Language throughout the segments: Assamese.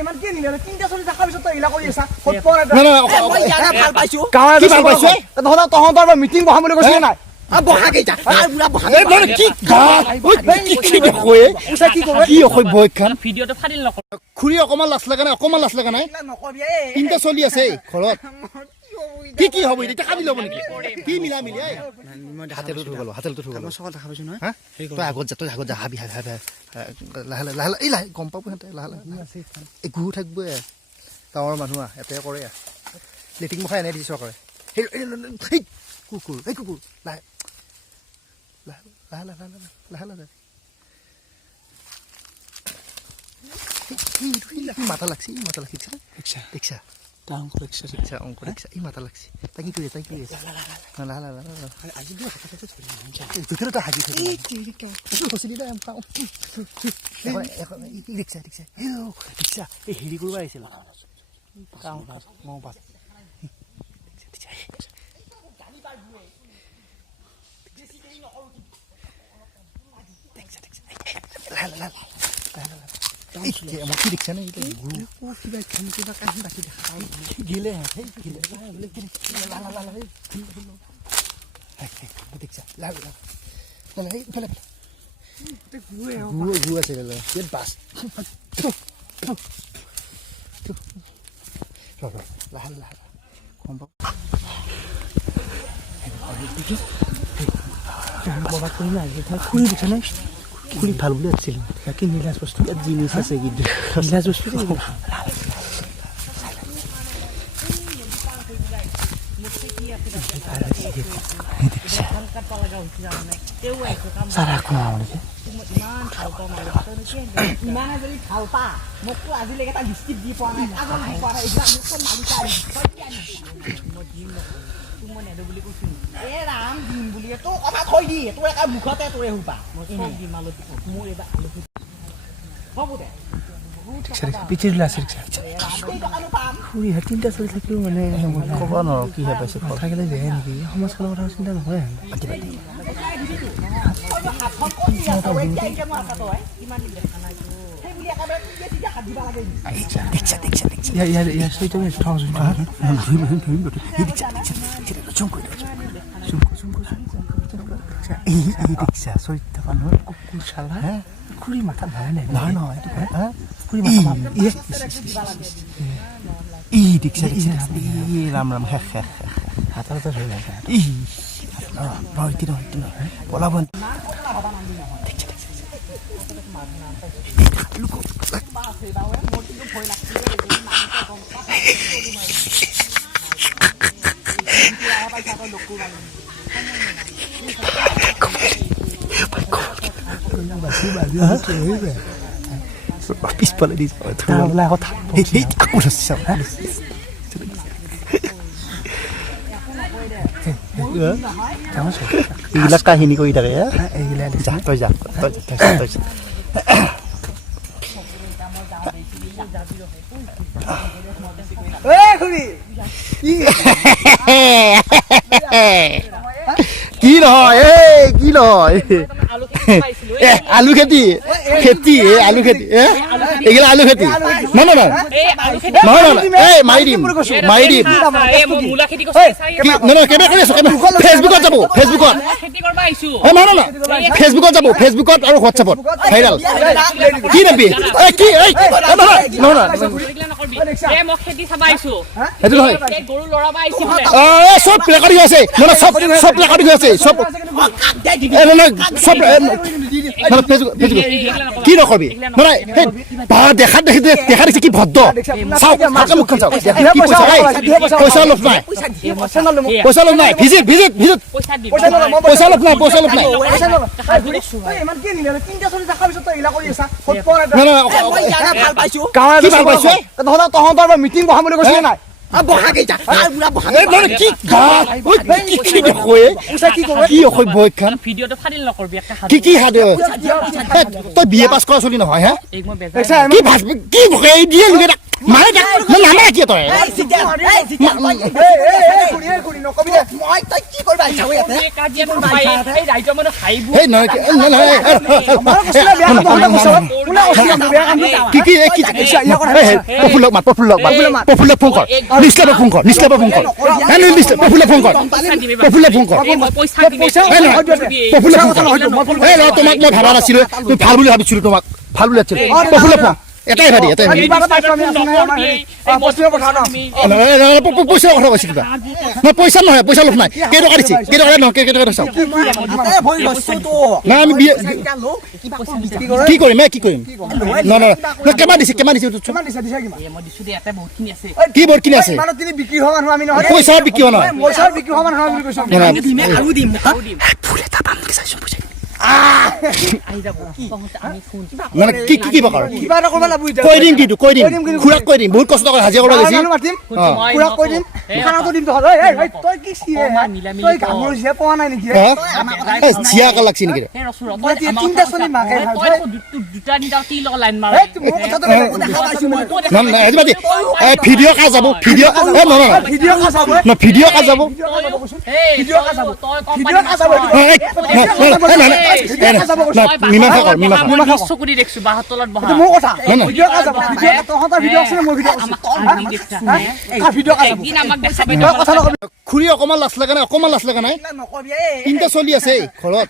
ইমান কি নিলে তিনটা চলি থাকাৰ পিছত তই ইলা কৰি আছা তহঁতৰ মিটিং বহাম বুলি কৈছিলি নাই খুৰী অকমান লাজ লগা নাই তিনটা চলি আছে ঘৰত কি হ'ব এতিয়া কাটি ল'ব নেকি কি মিলা মিলি হাতেলটো থৈ গ'লো চকল দেখা পাইছো নহয় তই আগত যা হাবি লাহে লাহে গম পাব সিহঁতে লাহে এই গুৰু থাকিব গাঁৱৰ মানুহ এতে কৰে লেটিং মুখা এনে দিছে চৰকাৰে সেই কুকুৰ লাহে মাথা লাগছে দেখছা অংক দেখছা এই মাথা লাগছে তাই কি কৰি দেখছা এই হেৰি কৰিব আহিছিল দেখছা নে গিলে দেখছা গু আছে বাছ লাহে গম পাব খুলি দিছা নাই খুলি ভাল বুলি আছিল কি নীলাজ বস্তু ইয়াত জিনিস আছে কিন্তু নীলাজ বস্তু সারা কোন ইমান যদি ভাল পা মোক আজিলৈকে এটা লিস্ট দি পোৱা নাই আগৰ দি পোৱা নাই এইবিলাক মোক মালিকা মই বুলি কৈছো এ ৰাম দিম বুলি তো কথা থৈ দি তোৰ একা মুখতে তোৰে হুপা মই সব দি মালতি মোৰ এবা আলু হ'ব দে পিচিৰ লাসিৰ খুৰি তিনটা চলি থাকিও মানে ক'ব ন কি হে পাইছে থাকিলে যায় নেকি সমাজখনৰ কথা চিন্তা নকৰে খুৰি মাথা ভালে নাই নহয় খুৰি মাথা দেখছা ৰাম হাতত ধৰি পলাব পিছফালে দি কথা এইবিলাক কাহিনী কৰি থাকে তই যা কি নহয় আলু খেতি এইগিলা আলু খেতি নহয় মাৰি দিম ফেচবুকত যাব ফেচবুকত আৰু হোৱাটছএপত ভাইৰেল কি নাবি চব ৰেকৰ্ডিং আছে চব ৰেকৰ্ডিং আছে চব কি নকবি দেখা দেখি কি ভদ্ৰ চাওক মুখখন চাওক পইচা অলপ নাই ভিজিট পইচা অলপ নাই তহঁতৰ মিটিং বহাম বুলি কৈছিলি নাই তই বি এ পাছ কৰা চলি নহয় হা কি মাৰে নামাৰে কিয় তই এই নহয় কি প্ৰফুল্লক মাত প্ৰফুল্লক ফোন কৰ নিশ্চয় ফোন কৰ প্ৰফুল্লক ফোন কৰ প্ৰফুল্লক ফোন কৰ তোমাক মই ভাবা নাছিলো তুমি ভাল বুলি ভাবিছিলো তোমাক ভাল বুলি ভাবিছিলো প্ৰফুল্লক ফোন এটাই ভাবি পইচাৰ কথা কৈছে কিবা মই পইচা নহয় পইচা লোভ নাই কেইটকা দিছে কেইটকা নহয় কেইটকা চাওঁ নাই আমি কি কৰিম কি কৰিম নহয় কেমান দিছে কি বহুতখিনি আছে পইচা বিক্ৰী হোৱা নহয় মানে কি কিবা কৰ কৈ দিম কিন্তু কৈ দিম খুৰাক কৈ দিম বহুত কষ্ট কৰি হাজিৰা কৰিব গৈছে খুৰাক কৈ দিম খানাটো দিম তই কি তই গামৰ জিয়া পোৱা নাই নেকি জিয়া কা লাগছে নেকি তিনটা চলি মাকে ভিডিঅ' কা যাব ভিডিঅ' কা যাব খুৰী অকমান লাজ লগা নাই তিনটা চলি আছে ঘৰত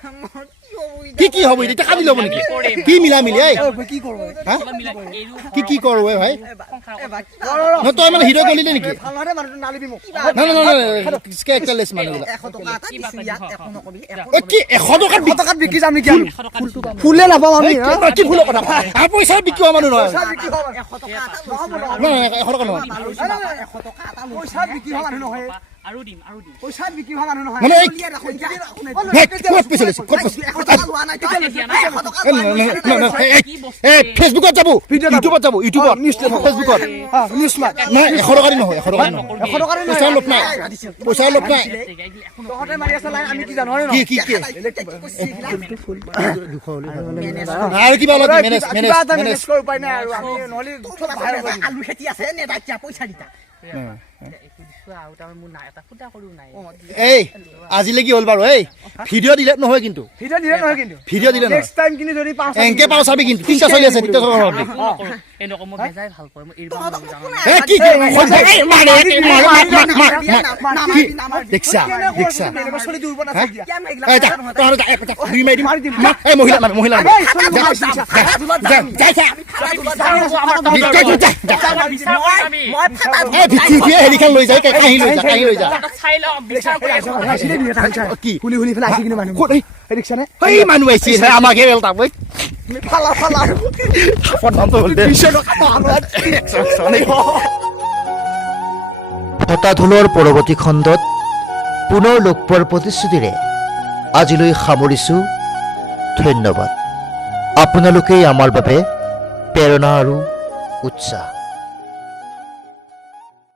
কি হ'ব এতিয়া কাটি ল'ব নেকি কি মিলা মিলি কি কৰো ভাই তই মানে হিৰ' গলি নেকি কি 100 টকাত বিক্ৰী যাম নেকি ফুলে নাপাম আমি কি ফুলৰ কথা আৰু পইচা বিক্ৰী হোৱা মানুহ নহয় 100 টকা নহয় পইচা বিক্ৰী হোৱা মানুহ নহয় পইচা বিক্ৰী হোৱা মানুহ নহয় ফেচবুকত যাব ইউটিউবত যাব ফেচবুকত 100 টকা নহয় 100 টকা পইচা লোভ নাই আৰু কিবা আলু খেতি আছে পইচা দিতা এই আজিলৈকে হ'ল বাৰু এই ভিডিঅ' দিলে নহয় কিন্তু ভিডিঅ' দিলে নেক্সট টাইম কিনি যদি পাঁচ এংকে পাও চাবি কিন্তু তিনটা চলি আছে তিনটা চলি দেখছা মহিলা হেৰিখন লৈ যায় কাহি লৈ যা কি হুলি পেলাই আহি কিনে মানুহ দেখিছানে মানুহ আহিছে আমাকে হতাধুলৰ পৰৱৰ্তী খণ্ডত পুনৰ লগ পোৱাৰ প্ৰতিশ্ৰুতিৰে আজিলৈ সামৰিছোঁ ধন্যবাদ আপোনালোকেই আমাৰ বাবে প্ৰেৰণা আৰু উৎসাহ।